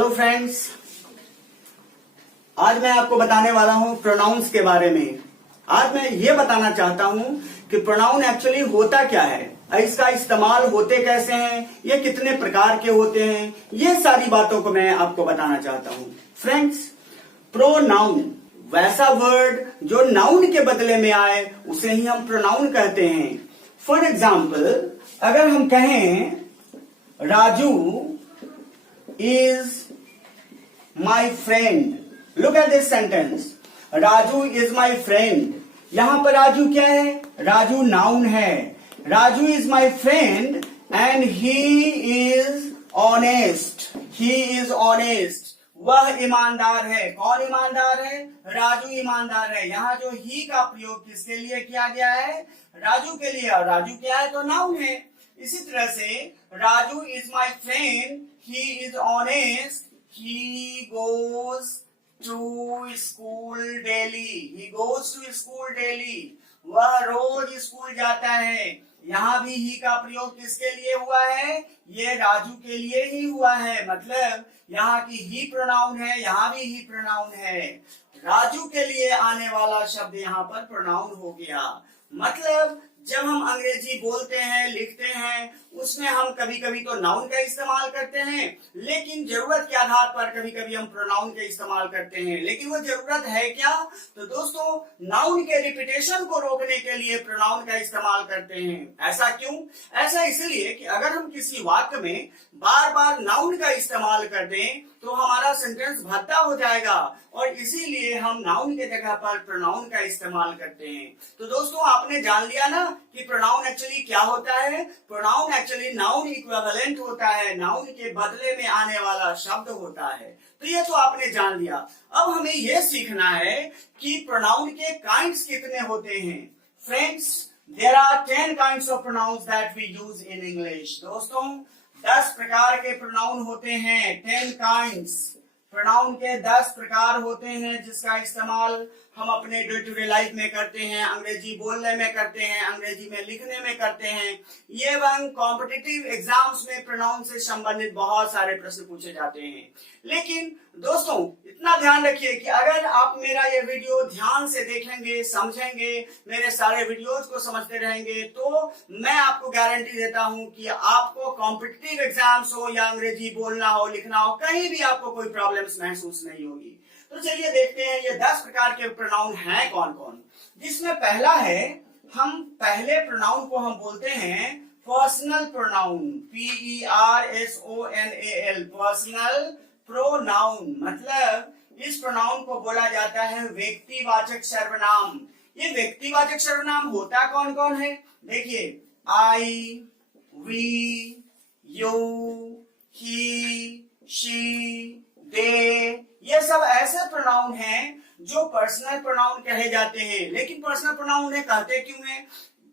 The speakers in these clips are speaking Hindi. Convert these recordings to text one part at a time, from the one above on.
हेलो फ्रेंड्स, आज मैं आपको बताने वाला हूं प्रोनाउंस के बारे में। आज मैं ये बताना चाहता हूं कि प्रोनाउन एक्चुअली होता क्या है, इसका इस्तेमाल होते कैसे हैं, ये कितने प्रकार के होते हैं, ये सारी बातों को मैं आपको बताना चाहता हूं। फ्रेंड्स, प्रोनाउन वैसा वर्ड जो नाउन के बदले में आए उसे ही हम प्रोनाउन कहते हैं। फॉर एग्जाम्पल, अगर हम कहें Raju is my friend, look at this sentence, Raju is my friend। यहां पर राजू क्या है? राजू नाउन है। Raju is my friend and he is honest, he is honest, वह ईमानदार है। कौन ईमानदार है? राजू ईमानदार है। यहाँ जो ही का प्रयोग किसके लिए किया गया है? राजू के लिए। और राजू क्या है? तो नाउन है। इसी तरह से Raju is my friend, he is honest, he goes to school daily, he goes to school daily, वह रोज स्कूल जाता है। यहाँ भी ही का प्रयोग किसके लिए हुआ है? ये राजू के लिए ही हुआ है। मतलब यहाँ की ही प्रोनाउन है, यहाँ भी ही प्रोनाउन है। राजू के लिए आने वाला शब्द यहाँ पर प्रोनाउन हो गया। मतलब जब हम अंग्रेजी बोलते हैं, लिखते हैं, उसमें हम कभी कभी तो नाउन का इस्तेमाल करते हैं, लेकिन जरूरत के आधार पर कभी कभी हम प्रोनाउन का इस्तेमाल करते हैं। लेकिन वो जरूरत है क्या? तो दोस्तों, नाउन के रिपीटेशन को रोकने के लिए प्रोनाउन का इस्तेमाल करते हैं। ऐसा क्यों? ऐसा इसलिए कि अगर हम किसी वाक्य में बार बार नाउन का इस्तेमाल कर दें तो हमारा सेंटेंस भद्दा हो जाएगा, और इसीलिए हम नाउन के जगह पर प्रोनाउन का इस्तेमाल करते हैं। तो दोस्तों, आपने जान लिया ना कि प्रोनाउन एक्चुअली क्या होता है। प्रोनाउन एक्चुअली नाउन इक्विवेलेंट होता है, नाउन के बदले में आने वाला शब्द होता है। तो ये तो आपने जान लिया। अब हमें यह सीखना है कि प्रोनाउन के काइंड्स कितने होते हैं। Friends, there are 10 kinds of pronouns that we use in English. दोस्तों, 10 प्रकार के प्रोनाउन होते हैं। 10 काइंड्स, प्रोनाउन के 10 प्रकार होते हैं जिसका इस्तेमाल हम अपने डे टू डे लाइफ में करते हैं, अंग्रेजी बोलने में करते हैं, अंग्रेजी में लिखने में करते हैं। ये एवं कॉम्पिटिटिव एग्जाम्स में प्रोनाउन से संबंधित बहुत सारे प्रश्न पूछे जाते हैं। लेकिन दोस्तों, इतना ध्यान रखिए कि अगर आप मेरा ये वीडियो ध्यान से देखेंगे, समझेंगे, मेरे सारे वीडियोज को समझते रहेंगे, तो मैं आपको गारंटी देता हूं कि आपको कॉम्पिटिटिव एग्जाम्स हो या अंग्रेजी बोलना हो, लिखना हो, कहीं भी आपको कोई प्रॉब्लम्स महसूस नहीं होगी। तो चलिए देखते हैं ये 10 प्रकार के प्रोनाउन हैं कौन कौन। जिसमें पहला है, हम पहले प्रोनाउन को हम बोलते हैं personal pronoun, PERSONAL, personal pronoun. मतलब इस प्रोनाउन को बोला जाता है व्यक्तिवाचक सर्वनाम। ये व्यक्तिवाचक सर्वनाम होता कौन कौन है? देखिए, आई, वी, यू, ही, शी, दे, ये सब ऐसे प्रोनाउन हैं जो पर्सनल प्रोनाउन कहे जाते हैं। लेकिन पर्सनल प्रोनाउन उन्हें कहते क्यों हैं?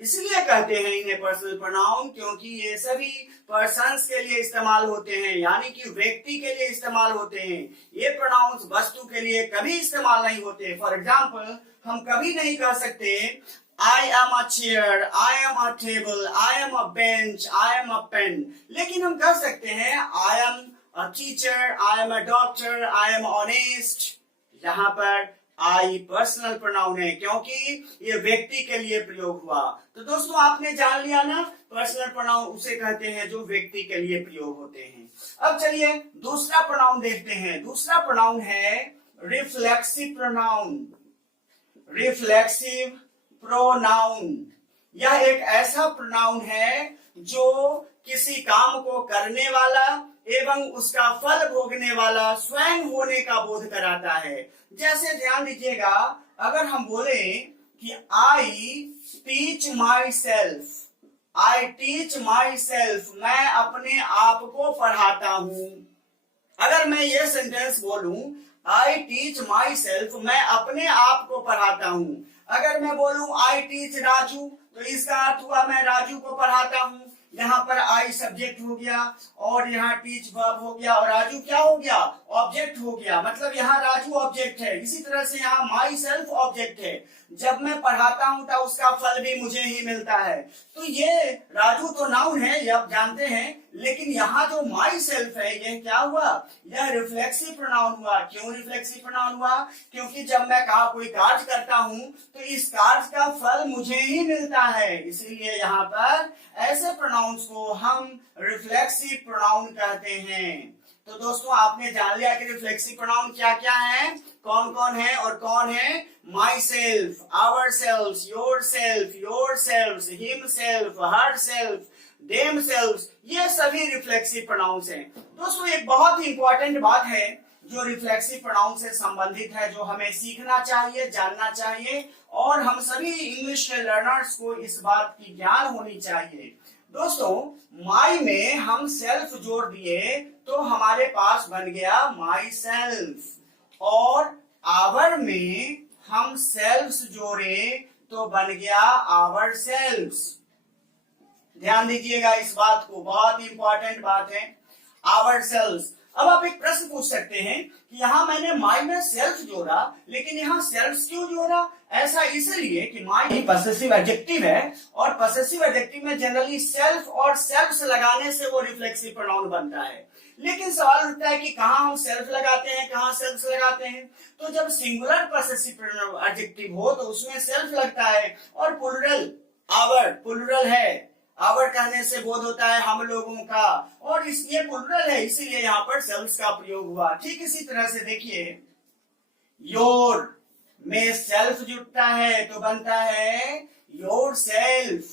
इसलिए कहते हैं इन्हें पर्सनल प्रोनाउन क्योंकि ये सभी पर्सन्स के लिए इस्तेमाल होते हैं, यानी कि व्यक्ति के लिए इस्तेमाल होते हैं। ये प्रोनाउंस वस्तु के लिए कभी इस्तेमाल नहीं होते। फॉर एग्जाम्पल, हम कभी नहीं कह सकते I am a chair, I am a table, I am a bench, I am a pen। लेकिन हम कह सकते हैं I am a teacher, I am a doctor, I am honest। यहाँ पर I पर्सनल प्रोनाउन है क्योंकि ये व्यक्ति के लिए प्रयोग हुआ। तो दोस्तों, आपने जान लिया ना, पर्सनल प्रोनाउन उसे कहते हैं जो व्यक्ति के लिए प्रयोग होते हैं। अब चलिए दूसरा प्रोनाउन देखते हैं। दूसरा प्रोनाउन है रिफ्लेक्सिव प्रोनाउन। रिफ्लेक्सिव प्रोनाउन, यह एक ऐसा प्रोनाउन है जो किसी काम को करने वाला एवं उसका फल भोगने वाला स्वयं होने का बोध कराता है। जैसे ध्यान दीजिएगा, अगर हम बोले कि I teach my self, I teach my self, मैं अपने आप को पढ़ाता हूं। अगर मैं ये सेंटेंस बोलूं आई टीच माई सेल्फ, मैं अपने आप को पढ़ाता हूं। अगर मैं बोलूं आई टीच राजू, तो इसका अर्थ हुआ मैं राजू को पढ़ाता हूं। यहाँ पर आई सब्जेक्ट हो गया और यहाँ टीच वर्ब हो गया और राजू क्या हो गया? ऑब्जेक्ट हो गया, मतलब यहाँ राजू ऑब्जेक्ट है। इसी तरह से यहाँ माई सेल्फ ऑब्जेक्ट है। जब मैं पढ़ाता हूं तो उसका फल भी मुझे ही मिलता है। तो ये राजू तो नाउन है, ये आप जानते हैं, लेकिन यहाँ जो माई सेल्फ है ये क्या हुआ, यह रिफ्लेक्सिव प्रोनाउन हुआ। क्यों रिफ्लेक्सिव प्रोनाउन हुआ? क्योंकि जब मैं कोई कार्य करता हूं तो इस कार्य का फल मुझे ही मिलता है, इसीलिए यहाँ पर ऐसे प्रोनाउंस को हम रिफ्लेक्सिव प्रोनाउन कहते हैं। तो दोस्तों आपने जान लिया कि रिफ्लेक्सिव प्रोनाउन क्या क्या है, कौन कौन है और कौन है। Myself, ourself, yourself, yourself, himself, herself, themself, ये सभी रिफ्लेक्सिव प्रोनाउंस हैं। दोस्तों एक बहुत ही इंपॉर्टेंट बात है जो रिफ्लेक्सिव प्रोनाउन से संबंधित है, जो हमें सीखना चाहिए, जानना चाहिए, और हम सभी इंग्लिश के लर्नर्स को इस बात की ज्ञान होनी चाहिए। दोस्तों माई में हम सेल्फ जोड़ दिए तो हमारे पास बन गया माई सेल्फ, और आवर में हम सेल्फ्स जोड़े तो बन गया आवर सेल्फ्स। ध्यान दीजिएगा इस बात को, बहुत ही इंपॉर्टेंट बात है, आवर सेल्फ्स। अब आप एक प्रश्न पूछ सकते हैं कि यहाँ मैंने माई में सेल्फ जोड़ा, लेकिन यहाँ सेल्फ्स क्यों जोड़ा? ऐसा इसलिए कि माई पॉसेसिव एडजेक्टिव है, और पॉसेसिव एडजेक्टिव में जनरली सेल्फ और सेल्फ्स लगाने से वो रिफ्लेक्सिव प्रोनाउन बनता है। लेकिन सवाल उठता है कि कहाँ हम सेल्फ लगाते हैं, कहाँ सेल्फ्स लगाते हैं। तो जब सिंगुलर पॉसेसिव एडजेक्टिव हो तो उसमें सेल्फ लगता है, और प्लुरल आवर, प्लुरल है, आवर कहने से बोध होता है हम लोगों का, और ये प्लुरल है, इसीलिए यहाँ पर सेल्फ्स का प्रयोग हुआ। ठीक इसी तरह से देखिए योर में सेल्फ जुड़ता है तो बनता है योर सेल्फ,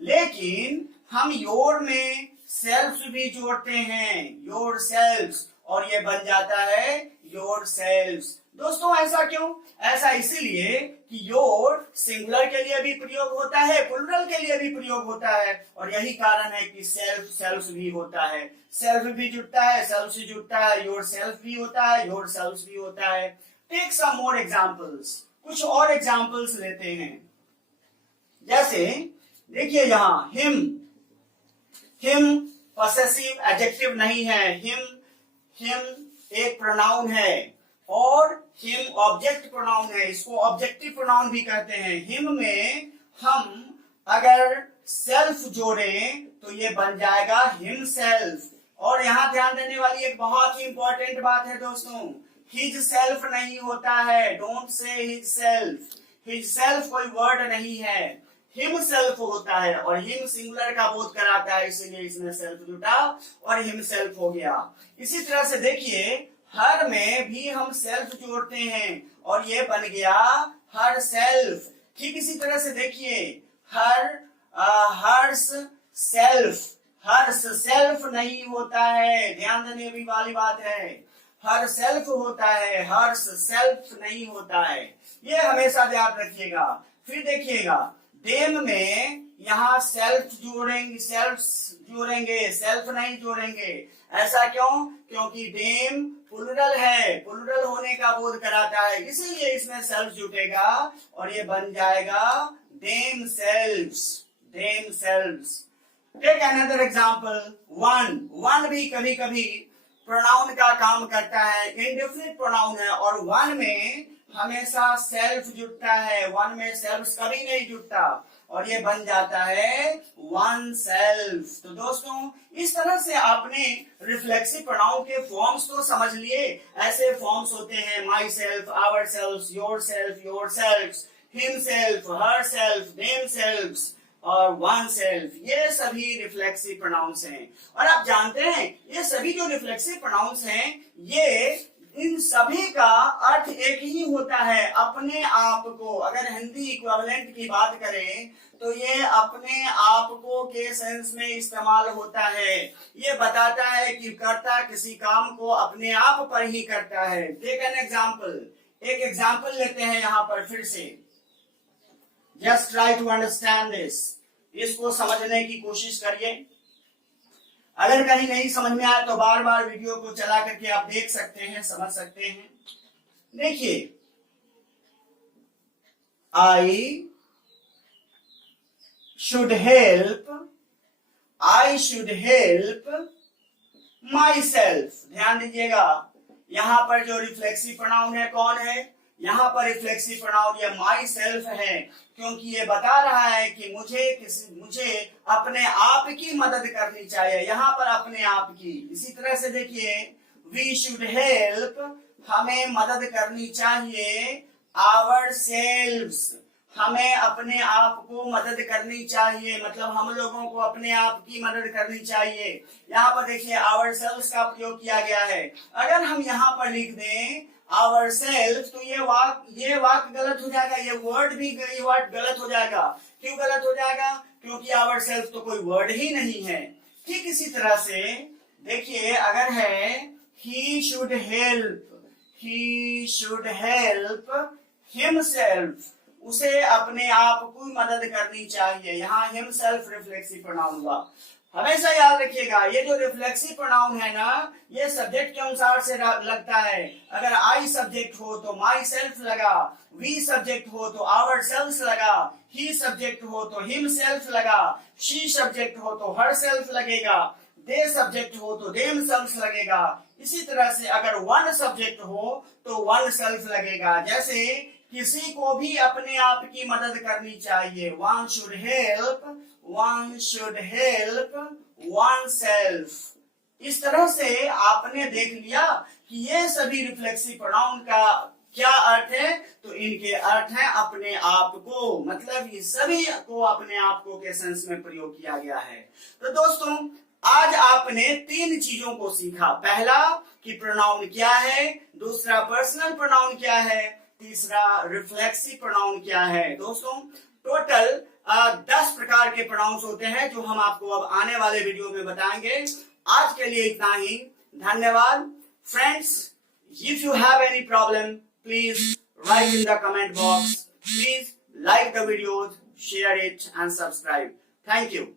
लेकिन हम योर में सेल्फ भी जोड़ते हैं, योर सेल्फ्स, और ये बन जाता है योर सेल्फ्स। दोस्तों ऐसा क्यों? ऐसा इसीलिए कि योर सिंगुलर के लिए भी प्रयोग होता है, प्लुरल के लिए भी प्रयोग होता है, और यही कारण है कि सेल्फ सेल्फ्स भी होता है, सेल्फ भी जुड़ता है, सेल्फ भी जुड़ता है, योर सेल्फ भी होता है, योर सेल्फ्स भी होता है। टेक सम मोर एग्जांपल्स, कुछ और एग्जांपल्स लेते हैं। जैसे देखिए यहाँ हिम, हिम पॉसेसिव एडजेक्टिव नहीं है, हिम एक प्रोनाउन है, और हिम ऑब्जेक्ट प्रोनाउन है, इसको ऑब्जेक्टिव प्रोनाउन भी कहते हैं। हिम में हम अगर सेल्फ जोड़ें तो ये बन जाएगा हिम सेल्फ। और यहाँ ध्यान देने वाली एक बहुत ही इंपॉर्टेंट बात है दोस्तों, हिज सेल्फ नहीं होता है, don't say his self, his self कोई वर्ड नहीं है, हिम सेल्फ होता है, और हिम सिंगुलर का बोध कराता है, इसीलिए इसमें सेल्फ जुटा और हिम सेल्फ हो गया। इसी तरह से देखिए हर में भी हम सेल्फ जोड़ते हैं और ये बन गया हर सेल्फ। ठीक इसी तरह से देखिए हर्ष सेल्फ, हर्ष सेल्फ नहीं होता है, ध्यान देने वाली बात है, हर सेल्फ होता है, हर्ष सेल्फ नहीं होता है, ये हमेशा याद रखिएगा। फिर देखिएगा देम में यहाँ सेल्फ जोड़ेंगे, सेल्फ जोड़ेंगे, सेल्फ नहीं जोड़ेंगे। ऐसा क्यों? क्योंकि देम प्लुरल है, प्लुरल होने का बोध कराता है, इसीलिए इसमें सेल्फ जुटेगा और ये बन जाएगा themselfs, themselfs. Take another example, one, one भी कभी कभी प्रोनाउन का काम करता है, इंडेफिनिट प्रोनाउन है, और वन में हमेशा सेल्फ जुटता है, वन में सेल्फ कभी नहीं जुटता, और ये बन जाता है वन सेल्फ। तो दोस्तों इस तरह से आपने रिफ्लेक्सिव प्रोनाउन के फॉर्म्स तो समझ लिए। ऐसे फॉर्म्स होते हैं myself, ourself, yourself, yourself, himself, herself, themself और वन सेल्फ, ये सभी रिफ्लेक्सिव प्रोनाउंस हैं। और आप जानते हैं ये सभी जो रिफ्लेक्सिव प्रोनाउंस हैं, ये इन सभी का अर्थ एक ही होता है, अपने आप को। अगर हिंदी इक्विवेलेंट की बात करें तो ये अपने आप को के सेंस में इस्तेमाल होता है। ये बताता है कि कर्ता किसी काम को अपने आप पर ही करता है। टेक एन एग्जाम्पल, एक एग्जाम्पल लेते हैं यहाँ पर फिर से। Just try to understand this, इसको समझने की कोशिश करिए। अगर कहीं नहीं समझ में आया तो बार बार वीडियो को चला करके आप देख सकते हैं, समझ सकते हैं। देखिए I should help my self, ध्यान दीजिएगा, यहाँ पर जो रिफ्लेक्सिव प्रोनाउन है कौन है, यहाँ पर रिफ्लेक्सिव प्रोनाउन ये माई सेल्फ है, क्योंकि ये बता रहा है कि मुझे अपने आप की मदद करनी चाहिए, यहाँ पर अपने आप की। इसी तरह से देखिए वी शुड हेल्प, हमें मदद करनी चाहिए, आवर सेल्व्स, हमें अपने आप को मदद करनी चाहिए, मतलब हम लोगों को अपने आप की मदद करनी चाहिए। यहाँ पर देखिए आवर सेल्व्स का प्रयोग किया गया है। अगर हम यहाँ पर लिख दें आवर सेल्फ तो ये वाक्य गलत हो जाएगा, ये वर्ड गलत हो जाएगा। क्यों गलत हो जाएगा? क्योंकि आवर सेल्फ तो कोई वर्ड ही नहीं है। ठीक इसी तरह से देखिए अगर है ही शुड हेल्प हिमसेल्फ, उसे अपने आप को मदद करनी चाहिए। यहाँ हिमसेल्फ रिफ्लेक्सिव प्रोनाउन हुआ। हमेशा याद रखिएगा ये जो रिफ्लेक्सिव प्रोनाउन है ना, ये सब्जेक्ट के अनुसार से लगता है। अगर आई सब्जेक्ट हो तो माई सेल्फ लगा, वी सब्जेक्ट हो तो आवर सेल्फ लगा, ही सब्जेक्ट हो तो हिम सेल्फ लगा, शी सब्जेक्ट हो तो हर सेल्फ लगेगा, दे सब्जेक्ट हो तो देम सेल्फ लगेगा। इसी तरह से अगर वन सब्जेक्ट हो तो वन सेल्फ लगेगा। जैसे किसी को भी अपने आप की मदद करनी चाहिए, one should help one self. इस तरह से आपने देख लिया कि ये सभी रिफ्लेक्सिव प्रोनाउन का क्या अर्थ है, तो इनके अर्थ है अपने आप को, मतलब ये सभी को अपने आप को के सेंस में प्रयोग किया गया है। तो दोस्तों आज आपने 3 चीजों को सीखा। पहला कि प्रोनाउन क्या है, दूसरा पर्सनल प्रोनाउन क्या है, तीसरा रिफ्लेक्सिव प्रोनाउन क्या है। दोस्तों टोटल 10 प्रकार के प्रोनाउंस होते हैं जो हम आपको अब आने वाले वीडियो में बताएंगे। आज के लिए इतना ही, धन्यवाद। Friends, if you have any problem, please write in the comment box. Please like the videos, share it and subscribe. Thank you.